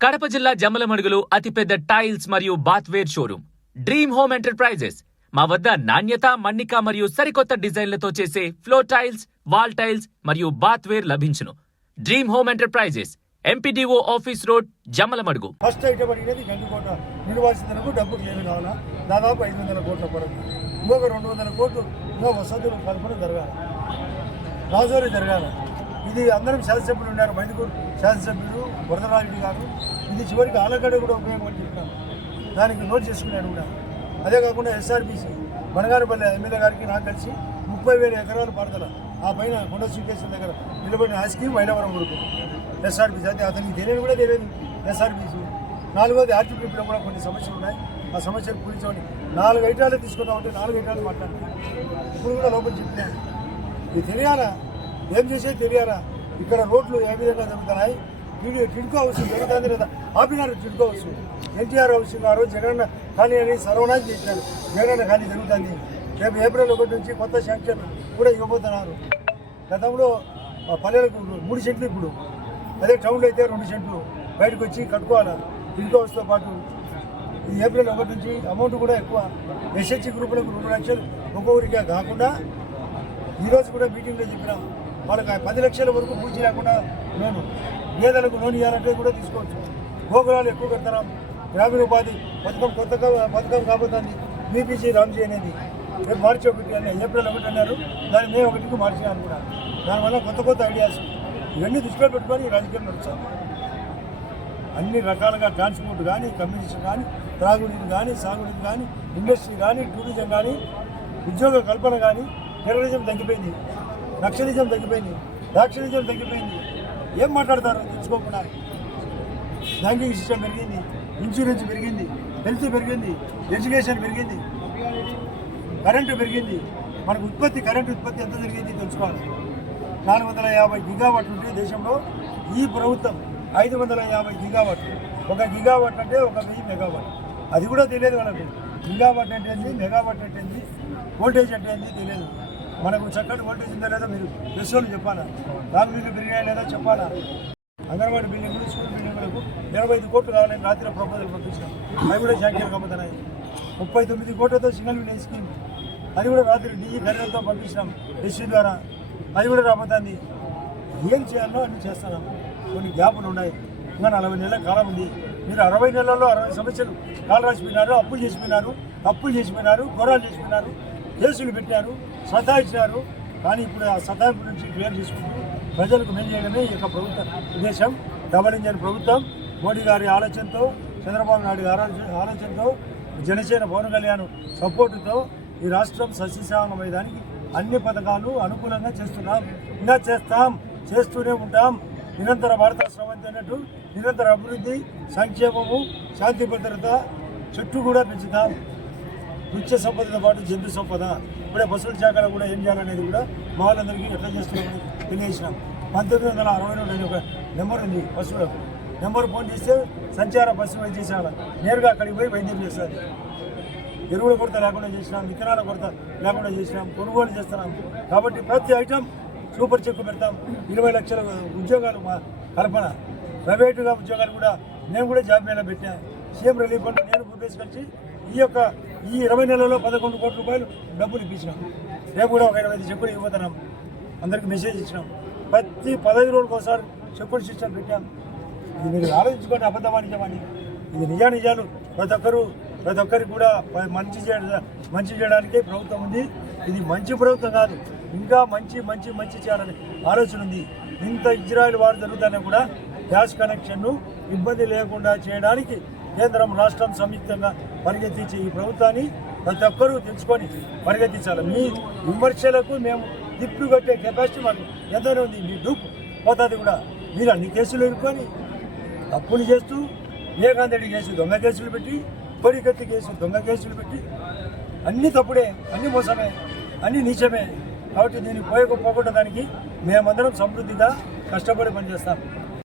కడప జిల్లా జమ్మలమడుగులో అతిపెద్ద టైల్స్ మరియు బాత్వేర్ షోరూమ్ డ్రీమ్ హోమ్ ఎంటర్ప్రైజెస్. మా వద్ద నాణ్యత, మన్నిక మరియు సరికొత్త డిజైన్లతో చేసే ఫ్లోర్ టైల్స్, వాల్ టైల్స్ మరియు బాత్వేర్ లభించును. Dream home enterprises, MPDO office road, Jammalamadugu. First item అనేది గండికోట నిర్వాసితులకు డబ్బు క్లియర్ కావాలా, దాదాపు 500 కోట్ల కొరకు. ఇంకొక 200 కోట్లు ఇంకో వసతులు కల్పన జరగాలి, రాజోరి జరగాలి. ఇది అందరం శాసనసభ్యులు ఉన్నారు, మైదుకూరు శాసనసభ్యులు వరదరాజుడి గారు. ఇది చివరికి ఆలగడ్డ కూడా ఉపయోగపడి చెప్పినాను, దానికి నోట్ చేసుకున్నాను కూడా. అదే కాకుండా ఎస్ఆర్బీసీ బనగానపల్లి ఎమ్మెల్యే గారికి నాకు కలిసి 30,000 ఎకరాలు పారుదల ఆ పైన కొండ శ్రీకేశ్వర దగ్గర నిలబడిన ఆ స్కీమ్ మైలవరం కొడుకు ఎస్ఆర్బీసీ. అయితే అతనికి తెలియని కూడా తెలియదు ఎస్ఆర్బీసీ. 4వది ఆర్టీపీలో కూడా కొన్ని సమస్యలు ఉన్నాయి, ఆ సమస్యలు పూరించమని 4 ఐటాలు తీసుకుందామంటే 4 ఐటాలు మాట్లాడుతున్నాను. ఇప్పుడు కూడా లోపల చెప్పినాను, ఇది తెలియాలా, ఏం చేసేది తెలియాలా. ఇక్కడ రోడ్లు ఏ విధంగా జరుగుతున్నాయి, టిడ్కో హౌసింగ్ జరుగుతుంది లేదా ఆపినారు. టిడ్కో హౌసింగ్ ఎన్టీఆర్ హౌసింగ్ ఆ రోజు జగనన్న ఖాళీ అని సర్వనాశం చేశారు. జగనన్న ఖాళీ జరుగుతుంది. రేపు ఏప్రిల్ 1 నుంచి కొత్త శాంక్షన్ కూడా ఇవ్వబోతున్నారు. గతంలో పల్లెలకు 3 సెంట్లు, ఇప్పుడు అదే టౌన్లో అయితే 2 సెంట్లు బయటకు వచ్చి కట్టుకోవాలి టిడ్కో హౌస్తో పాటు. ఈ ఏప్రిల్ 1 నుంచి అమౌంట్ కూడా ఎక్కువ. ఎస్హెచ్ గ్రూపులకు 2 లక్షలు ఒక్కొక్కరికే కాకుండా ఈరోజు కూడా మీటింగ్లో చెప్పినాం, వాళ్ళకి 10 లక్షల వరకు పూర్తి లేకుండా మేము పేదలకు లోన్ ఇవ్వాలంటే కూడా తీసుకోవచ్చు. గోకులాలు ఎక్కువ కడతాం. గ్రామీణ ఉపాధి పథకం కొత్తగా పథకం కాబోతుంది బీపీసీ రామ్జీ అనేది. రేపు మార్చి 1 అన్న ఏప్రిల్ 1 అన్నారు, దాన్ని మే 1కి మార్చినాను కూడా. దానివల్ల కొత్త ఐడియాస్ ఇవన్నీ దృష్టిలో పెట్టుకొని రాజకీయం నడుస్తాం. అన్ని రకాలుగా ట్రాన్స్పోర్ట్ కానీ, కమ్యూనికేషన్ కానీ, త్రాగునీరు కానీ, సాగునీరు కానీ, ఇండస్ట్రీ కానీ, టూరిజం కానీ, ఉద్యోగ కల్పన కానీ. టెర్రరిజం తగ్గిపోయింది, నక్సలిజం తగ్గిపోయింది, దాక్షిణిజం తగ్గిపోయింది. ఏం మాట్లాడతారు తెలుసుకోకుండా. బ్యాంకింగ్ సిస్టమ్ పెరిగింది, ఇన్సూరెన్స్ పెరిగింది, హెల్త్ పెరిగింది, ఎడ్యుకేషన్ పెరిగింది, కరెంటు పెరిగింది. మనకు కరెంటు ఉత్పత్తి ఎంత జరిగింది తెలుసుకోవాలి. 450 గిగావాట్ ఉంటే దేశంలో ఈ ప్రభుత్వం 550 గిగావాట్. 1 గిగావాట్ అంటే 1000 మెగావాట్. అది కూడా తెలియదు వాళ్ళకు. గిగావాట్ అంటే ఏంటి, మెగావాట్ అంటే ఏంటి, వోల్టేజ్ అంటే ఏంటి తెలియదు. మనకు చక్కటి వోల్టేజ్ ఉందా లేదా మీరు ప్రెస్లో చెప్పాలా, తాగునీళ్ళు పెరిగాయా లేదా చెప్పాలా. అంగన్వాడీ బిల్డింగ్లు, స్కూల్ బిల్డింగ్లకు 25 కోట్లు కావాలని రాత్రి ప్రపోజల్ పంపించాం, అవి కూడా శాంక్షన్ కాబోతున్నాయి. 39 కోట్లతో సింగిల్ విలేజ్ స్కీమ్, అది కూడా రాత్రి డీజీ ఖరీదులతో పంపించినాం ఎస్సీ ద్వారా, అది కూడా రాబోతుంది. ఏం చేయాలో అన్ని చేస్తున్నాం. కొన్ని గ్యాపులు ఉన్నాయి, ఇంకా 40 నెలల కాలం ఉంది. మీరు 60 నెలల్లో 60 సమస్యలు కాలు రాసిపోయినారు, అప్పులు చేసిపోయినారు, తప్పులు చేసిపోయినారు, ఘోరాలు చేసిపోయినారు, కేసులు పెట్టారు, సతాయించినారు. కానీ ఇప్పుడు ఆ సతాయింపు నుంచి క్లియర్ చేసుకుంటూ ప్రజలకు మేలు చేయడమే ఈ యొక్క ప్రభుత్వ ఉద్దేశం. డబల్ ఇంజన్ ప్రభుత్వం, మోడీ గారి ఆలోచనతో, చంద్రబాబు నాయుడు గారి ఆలోచనతో, జనసేన పవన్ కళ్యాణ్ సపోర్టుతో ఈ రాష్ట్రం సస్యశ్యామలమయ్యేదానికి అన్ని పథకాలు అనుకూలంగా చేస్తున్నాం, ఇంకా చేస్తాం, చేస్తూనే ఉంటాం. నిరంతర భారత స్రవంతైనట్టు నిరంతర అభివృద్ధి, సంక్షేమము, శాంతి భద్రత చుట్టూ కూడా పెంచుతాం. వృక్ష సంపదతో పాటు జంతు సంపద, ఇప్పుడే పశువుల శాఖలో కూడా ఏం చేయాలనేది కూడా మా వాళ్ళందరికీ ఎట్లా చేస్తున్నామని తెలియజేసినాం. 1962 అనే ఒక నెంబర్ ఉంది పశువులకు. నెంబర్ ఫోన్ చేస్తే సంచార పశు వైద్యశాల నేరుగా అక్కడికి పోయి వైద్యం చేస్తుంది. ఎరువుల కొరత లేకుండా చేసినాం, విత్తనాల కొరత లేకుండా చేసినాం, కొనుగోలు చేస్తున్నాం. కాబట్టి ప్రతి ఐటమ్ సూపర్ చెక్ పెడతాం. 20 లక్షల ఉద్యోగాలు మా కల్పన, ప్రైవేటుగా ఉద్యోగాలు కూడా నేను కూడా జాబ్ మేళ పెట్టాను. సీఎం రిలీఫ్ ఫండ్ నేను రూపేసి కలిసి ఈ 20 నెలల్లో 11 కోట్ల రూపాయలు డబ్బులు ఇప్పించినాం. రేపు కూడా ఒక 25 చెక్కులు ఇవ్వబోతున్నాం. అందరికీ మెసేజ్ ఇచ్చినాం. ప్రతి 15 రోజులకు ఒకసారి చెక్కుడు సిస్టమ్ పెట్టాం. ఇది మీరు ఆలోచించుకోండి, అబద్ధమానించమని. ఇది నిజాలు ప్రతి ఒక్కరికి కూడా మంచి చేయడానికే ప్రభుత్వం ఉంది. ఇది మంచి ప్రభుత్వం కాదు, ఇంకా మంచి చేయాలని ఆలోచన ఉంది. ఇంత ఇజ్రాయెల్ వారు జరుగుతానే కూడా గ్యాస్ కనెక్షన్ను ఇబ్బంది లేకుండా చేయడానికి కేంద్రం, రాష్ట్రం సంయుక్తంగా పరిగెత్తించే ఈ ప్రభుత్వాన్ని ప్రతి ఒక్కరూ తెలుసుకొని పరిగెత్తించాలి. మీ విమర్శలకు మేము తిప్పు కట్టే కెపాసిటీ మాకు ఎంతనే ఉంది. మీ డూప్ పోతుంది కూడా. మీరు అన్ని కేసులు ఎదుర్కొని తప్పులు చేస్తూ, వివేకానంద రెడ్డి కేసు దొంగ కేసులు పెట్టి, కోడికత్తి కేసు దొంగ కేసులు పెట్టి, అన్నీ తప్పుడే, అన్నీ మోసమే, అన్నీ నీచమే. కాబట్టి దీన్ని పోగొట్టడానికి మేమందరం సమృద్ధిగా కష్టపడి పనిచేస్తాం.